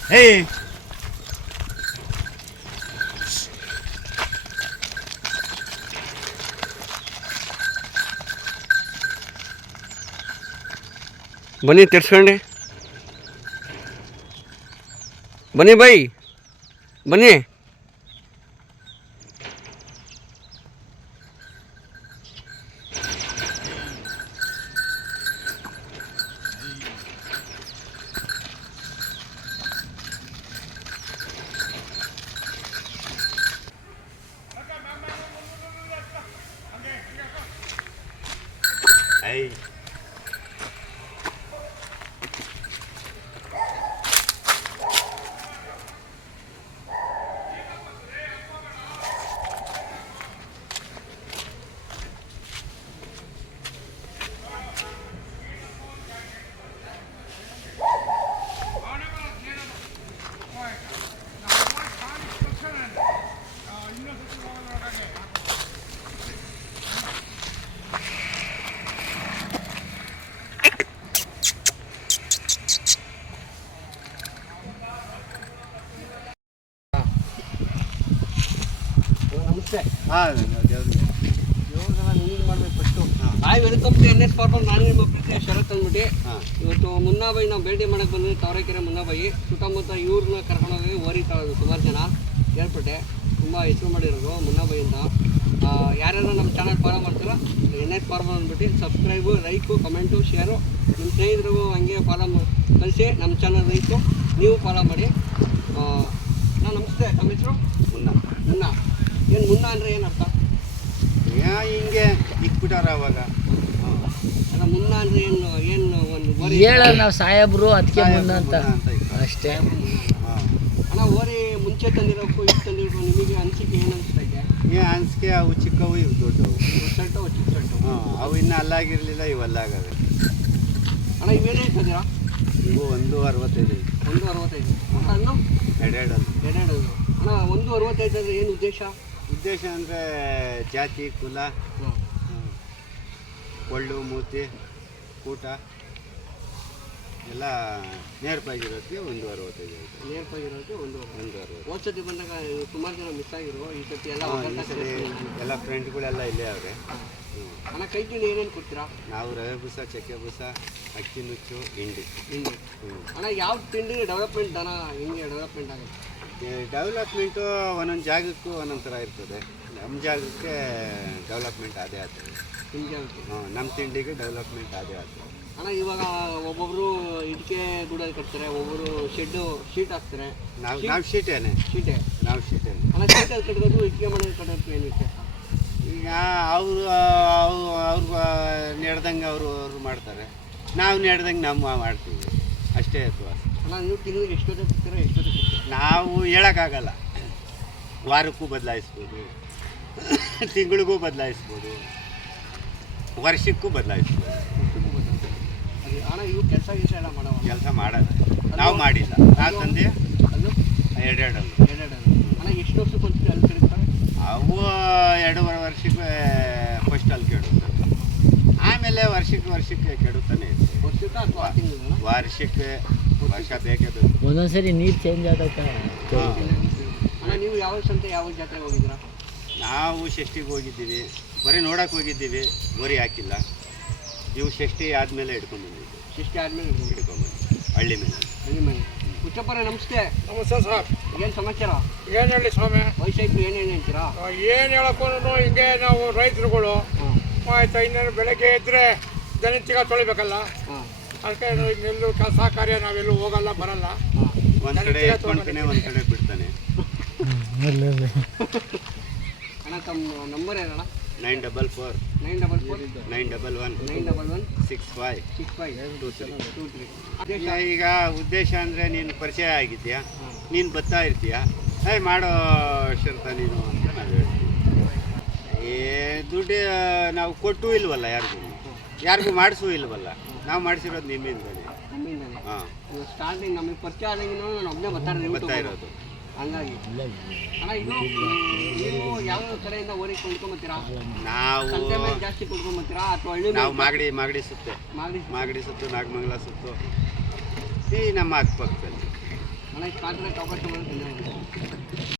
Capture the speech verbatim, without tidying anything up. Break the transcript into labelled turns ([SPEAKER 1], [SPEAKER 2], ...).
[SPEAKER 1] ಏಯ್
[SPEAKER 2] ಬನ್ನಿ ತೆರ್ಸ್ಕೊಂಡೆ ಬನ್ನಿ ಬೈ ಬನ್ನಿ.
[SPEAKER 1] ಏಯ್
[SPEAKER 2] ನಮಸ್ತೆ.
[SPEAKER 1] ಹಾಂ
[SPEAKER 2] ದೇವ್ರನ್ನ ನೀನು ಮಾಡ್ಬೇಕು first. Hi welcome to N S farmer. ನಾನು ನಿಮ್ಮ ಪ್ರೀತಿಯ ಶರತ್ ಅಂದ್ಬಿಟ್ಟು ಇವತ್ತು ಮುನ್ನಾಬಾಯಿ ನಾವು ಭೇಟಿ ಮಾಡಕ್ಕೆ ಬಂದ್ವಿ. ತಾವರೆಕೆರೆ ಮುನ್ನಾಬಾಯಿ ಸುತ್ತಮುತ್ತ ಇವ್ರನ್ನ ಕರ್ಕೊಂಡೋಗಿ ಓರಿ ತಗೊಳ್ಳೋದು ಸುಮಾರು ಜನ ಹೇಳ್ಬಿಟ್ಟೆ. ತುಂಬ ಹೆಸರು ಮಾಡಿರೋದು ಮುನ್ನಾಬಾಯಿ ಅಂತ. ಯಾರ್ಯಾರು ನಮ್ಮ ಚಾನಲ್ ಫಾಲೋ ಮಾಡ್ತಾರೋ ಎನ್ ಎಸ್ ಫಾರ್ಮರ್ ಅಂದ್ಬಿಟ್ಟು ಸಬ್ಸ್ಕ್ರೈಬು, ಲೈಕು, ಕಮೆಂಟು, ಶೇರು ನಿಮ್ಮ ಸ್ನೇಹಿತರಿಗೂ ಹಂಗೆ ಫಾಲೋ ಕಳಿಸಿ. ನಮ್ಮ ಚಾನಲ್ ಲೈಕು ನೀವು ಫಾಲೋ ಮಾಡಿ. ನಾನು ನಮಸ್ತೆ. ನಮ್ಮ ಹೆಸರು
[SPEAKER 1] ಮುನ್ನ.
[SPEAKER 2] ಮುನ್ನ ಏನು ಮುನ್ನ ಅಂದರೆ ಏನು ಅರ್ಥ?
[SPEAKER 1] ಯಾ ಹಿಂಗೆ ಇಕ್ಬಿಟ್ಟಾರ ಅವಾಗ.
[SPEAKER 2] ಅಲ್ಲ ಮುನ್ನ ಅಂದರೆ ಏನು ಏನು ಒಂದು ಓರಿ
[SPEAKER 3] ಹೇಳಲ್ಲ ನಾವು ಸಾಹೇಬ್ರು ಅದಕ್ಕೆ ಮುನ್ನ ಅಂತ ಅಷ್ಟೇ.
[SPEAKER 2] ಅಣ್ಣ ಓರಿ ಮುಂಚೆ ತಂದಿರೋಕ್ಕೂ ಈಗ ತಂದಿರೋ ನಿಮಗೆ ಅನಿಸಿಕೆ ಏನು ಅನಿಸ್ತೈತೆ?
[SPEAKER 1] ಏ ಅನ್ಸ್ಕೆ ಅವು ಚಿಕ್ಕವು ಇವು ದೊಡ್ಡವು.
[SPEAKER 2] ಶರ್ಟು ಚಿಕ್ಕ ಶರ್ಟು.
[SPEAKER 1] ಹಾಂ ಅವು ಇನ್ನೂ ಅಲ್ಲಾಗಿರಲಿಲ್ಲ, ಇವು ಅಲ್ಲಾಗವೆ.
[SPEAKER 2] ಅಣ್ಣ ಇವೇನೇ ತಂದಿರಾ?
[SPEAKER 1] ಇವು ಒಂದು ಅರವತ್ತೈದು.
[SPEAKER 2] ಒಂದು ಅರವತ್ತೈದು. ಅನ್ನು
[SPEAKER 1] ಎರಡೆರಡಲ್ಲಿ
[SPEAKER 2] ಎರಡೆರಡು. ಅಣ್ಣ ಒಂದು ಅರವತ್ತೈದು ಅಂದರೆ ಏನು ಉದ್ದೇಶ?
[SPEAKER 1] ಉದ್ದೇಶ ಅಂದರೆ ಜಾತಿ ಕುಲ, ಕೊಳ್ಳು ಮೂತಿ ಕೂಟ ಎಲ್ಲ ನೇರ್ಪಾಗಿರೋದಕ್ಕೆ ಒಂದು ಅರವತ್ತೈದು ಐತೆ.
[SPEAKER 2] ನೇರ್ಪಾಗಿರೋದಕ್ಕೆ ಒಂದು
[SPEAKER 1] ಒಂದು ಅರವತ್ತು.
[SPEAKER 2] ಹೋದ ಸತಿ ಬಂದಾಗ ಸುಮಾರು ಜನ ಮಿಸ್ ಆಗಿರೋ ಈ ಸತಿ ಎಲ್ಲ
[SPEAKER 1] ಈ ಸರಿ ಎಲ್ಲ ಫ್ರೆಂಡ್ಗಳೆಲ್ಲ ಇಲ್ಲೇ ಅವ್ರೆ.
[SPEAKER 2] ಅಣ್ಣ ಕೈ ತಿಂಡಿ ಏನೇನು ಕೊಡ್ತೀರಾ?
[SPEAKER 1] ನಾವು ರವೆ ಬೂಸ, ಚಕ್ಕೆ ಬೂಸ, ಅಕ್ಕಿ ನುಚ್ಚು, ಹಿಂಡಿ.
[SPEAKER 2] ಹಿಂಡಿ. ಅಣ್ಣ ಯಾವ ತಿಂಡಿ ಡೆವಲಪ್ಮೆಂಟ್ ದನ ಹೆಂಗೆ ಡೆವಲಪ್ಮೆಂಟ್ ಆಗುತ್ತೆ?
[SPEAKER 1] ಡೆವಲಪ್ಮೆಂಟು ಒಂದೊಂದು ಜಾಗಕ್ಕೂ ಒಂದೊಂದು ಥರ ಇರ್ತದೆ. ನಮ್ಮ ಜಾಗಕ್ಕೆ ಡೆವಲಪ್ಮೆಂಟ್ ಅದೇ ಆಗ್ತದೆ.
[SPEAKER 2] ನಿಮ್ಮ ಜಾಗಕ್ಕೆ?
[SPEAKER 1] ಹಾಂ, ನಮ್ಮ ತಿಂಡಿಗೆ ಡೆವಲಪ್ಮೆಂಟ್ ಅದೇ ಆಗ್ತದೆ.
[SPEAKER 2] ಅಣ್ಣ ಇವಾಗ ಒಬ್ಬೊಬ್ಬರು ಇಟ್ಕೆ ಗೂಡಲ್ಲಿ ಕಟ್ತಾರೆ, ಒಬ್ಬರು ಶೆಡ್ಡು ಶೀಟ್ ಹಾಕ್ತಾರೆ.
[SPEAKER 1] ನಾವು ನಾವು ಶೀಟೇನೆ
[SPEAKER 2] ಶೀಟೆ
[SPEAKER 1] ನಾವು ಶೀಟೇನೆ
[SPEAKER 2] ಅಣ್ಣ ಶೀಟಲ್ಲಿ ಕಟ್ಕೋದು ಇಟ್ಕೆ ಮನೆಯಲ್ಲಿ ಕಟ್ಟೋದಕ್ಕೆ ಏನು ವ್ಯತ್ಯಾಸ?
[SPEAKER 1] ಈಗ ಅವರು ಅವ್ರು ನೆಡ್ದಂಗೆ ಅವರು ಅವರು ಮಾಡ್ತಾರೆ, ನಾವು ನೆಡ್ದಂಗೆ ನಮ್ಮ ಮಾಡ್ತೀವಿ ಅಷ್ಟೇ ಅಥವಾ.
[SPEAKER 2] ಅಣ್ಣ ನೀವು ತಿಂಗಳಿಗೆ ಎಷ್ಟೊತ್ತಿಗೆ ಸಿಗ್ತೀರಾ, ಎಷ್ಟೊತ್ತಿಗೆ ಸಿಗ್ತೀರಾ?
[SPEAKER 1] ನಾವು ಹೇಳೋಕ್ಕಾಗಲ್ಲ. ವಾರಕ್ಕೂ ಬದಲಾಯಿಸ್ಬೋದು, ತಿಂಗಳಿಗೂ ಬದಲಾಯಿಸ್ಬೋದು, ವರ್ಷಕ್ಕೂ ಬದಲಾಯಿಸ್ಬೋದು.
[SPEAKER 2] ಅಣ್ಣ ಇವು ಕೆಲಸ ಕೆಲಸ ಎಲ್ಲ ಮಾಡೋ
[SPEAKER 1] ಕೆಲಸ ಮಾಡೋದು ನಾವು ಮಾಡಿಲ್ಲ. ನಾವು ತಂದೆ
[SPEAKER 2] ಅಲ್ಲೂ
[SPEAKER 1] ಎರಡೆರಡಲ್ಲ
[SPEAKER 2] ಎರಡೆರಡು. ಅಣ್ಣ ಎಷ್ಟು ವರ್ಷಕ್ಕೆ ಒಂದ್ಸತಿ ಅಲ್ಲಿ ಕರೀತಾರೆ?
[SPEAKER 1] ಅವು ಎರಡೂವರೆ ವರ್ಷಕ್ಕೆ ಫಸ್ಟ್ ಅಲ್ಲಿ ಕೆಡುತ್ತೆ, ಆಮೇಲೆ ವರ್ಷಕ್ಕೆ ವರ್ಷಕ್ಕೆ ಕೆಡುತ್ತಾನೆ ಇರ್ತದೆ.
[SPEAKER 2] ವರ್ಷಕ್ಕೆ ಅಥವಾ ತಿಂಗಳು?
[SPEAKER 1] ವರ್ಷಕ್ಕೆ ವರ್ಷ ಬೇಕೇ ಬೇಕು.
[SPEAKER 3] ಒಂದೊಂದ್ಸರಿ ನೀರು ಚೇಂಜ್ ಆಗತ್ತೆ.
[SPEAKER 2] ಅಣ್ಣ ನೀವು ಯಾವ ಸಂತೆ ಯಾವ ಜಾತ್ರೆಗೆ ಹೋಗಿದ್ದೀರಾ?
[SPEAKER 1] ನಾವು ಷಷ್ಠಿಗೆ ಹೋಗಿದ್ದೀವಿ, ಬರೀ ನೋಡೋಕೆ ಹೋಗಿದ್ದೀವಿ, ಗೋರಿ ಹಾಕಿಲ್ಲ. ಇವು ಷಷ್ಠಿ ಆದಮೇಲೆ ಹಿಡ್ಕೊಂಡ್ಬಂದಿದ್ವಿ.
[SPEAKER 2] ಷಷ್ಠಿ ಆದಮೇಲೆ
[SPEAKER 1] ಹಿಡ್ಕೊಂಡ್ಬಂದು ಹಳ್ಳಿ ಮೇಲೆ.
[SPEAKER 2] ಹಳ್ಳಿ ಮನೆ. ಹುಚ್ಚಪ್ಪರೇ ನಮಸ್ತೆ.
[SPEAKER 4] ನಮಸ್ತೆ ಸರ್.
[SPEAKER 2] ಏನು ಸಮಾಚಾರ?
[SPEAKER 4] ಏನು ಹೇಳಿ ಸ್ವಾಮಿ?
[SPEAKER 2] ವಯಸ್ಸಾಯ್ತು ಏನೇನು ಹೇಳ್ತೀರಾ?
[SPEAKER 4] ಏನು ಹೇಳಕ್ಕೂ ಹಿಂಗೆ ನಾವು ರೈತರುಗಳು ಆಯ್ತಾ. ಇನ್ನೇನು ಬೆಳಗ್ಗೆ ಇದ್ದರೆ ದನಿತಿಗ ತೊಳಿಬೇಕಲ್ಲ,
[SPEAKER 2] ಹಾಂ
[SPEAKER 4] ಅದಕ್ಕೆ ಇನ್ನೆಲ್ಲೂ ಕೆಲಸ ಕಾರ್ಯ ನಾವೆಲ್ಲೂ ಹೋಗಲ್ಲ ಬರಲ್ಲ.
[SPEAKER 1] ಒಂದು ಕಡೆ ಎತ್ಕೊಂತಾನೆ, ಒಂದು ಕಡೆ ಬಿಡ್ತಾನೆ.
[SPEAKER 2] ಅಣ್ಣ ತಮ್ಮ ನಂಬರ್ ಏನಣ್ಣ?
[SPEAKER 1] Nine double four
[SPEAKER 2] nine double four
[SPEAKER 1] nine double one
[SPEAKER 2] nine double one
[SPEAKER 1] six five
[SPEAKER 2] six five
[SPEAKER 1] two three
[SPEAKER 2] two three.
[SPEAKER 1] ಈಗ ಉದ್ದೇಶ ಅಂದರೆ ನೀನು ಪರಿಚಯ ಆಗಿದ್ಯಾ, ನೀನು ಬರ್ತಾ ಇರ್ತೀಯ, ಏ ಮಾಡೋ ಶರ್ತ ನೀನು ಅಂತ ನಾವು ಹೇಳ್ತೀವಿ. ಏ ದುಡ್ಡು ನಾವು ಕೊಟ್ಟು ಇಲ್ವಲ್ಲ, ಯಾರಿಗೂ ಯಾರಿಗೂ ಮಾಡಿಸೂ ಇಲ್ವಲ್ಲ, ನಾವು ಮಾಡಿಸಿರೋದು ನಿಮ್ಮಿಂದಲೇ.
[SPEAKER 2] ನಮ್ಮಿಂದಲೇ.
[SPEAKER 1] ಹಾಂ,
[SPEAKER 2] ಸ್ಟಾರ್ಟಿಂಗ್ ನಮಗೆ ಪರಿಚಯ ಆದಂಗಿನೂ ನಾನು ಒಬ್ಬನೇ ಬರ್ತಾರೆ
[SPEAKER 1] ಬರ್ತಾ ಇರೋದು.
[SPEAKER 2] ಹಂಗಾಗಿ ಅಣ್ಣ ಇದು ನೀವು ಯಾವ ಕಡೆಯಿಂದ ಓರಿ ಕೊಂಡ್ಕೊಂಬತ್ತೀರಾ?
[SPEAKER 1] ನಾವು
[SPEAKER 2] ಸಂತೆ ಮೇಲೆ ಜಾಸ್ತಿ ಕೊಂಡ್ಕೊಂಬತ್ತೀರಾ ಅಥವಾ ಹಳ್ಳಿ
[SPEAKER 1] ನಾವು ಮಾಗಡಿ ಮಾಗಡಿ ಸುತ್ತೆ
[SPEAKER 2] ಮಾಡಿ?
[SPEAKER 1] ಮಾಗಡಿ ಸುತ್ತು, ನಾಗಮಂಗಲ ಸುತ್ತು, ಈ ನಮ್ಮ ಅಕ್ಕಪಕ್ಕದಲ್ಲಿ.
[SPEAKER 2] ಅಣ್ಣ ಅಣ್ಣ ಇಷ್ಟು ಮಾತಾಡೋಕ್ಕೆ ಅವಕಾಶ ಮಾಡೋದು ಧನ್ಯವಾದ.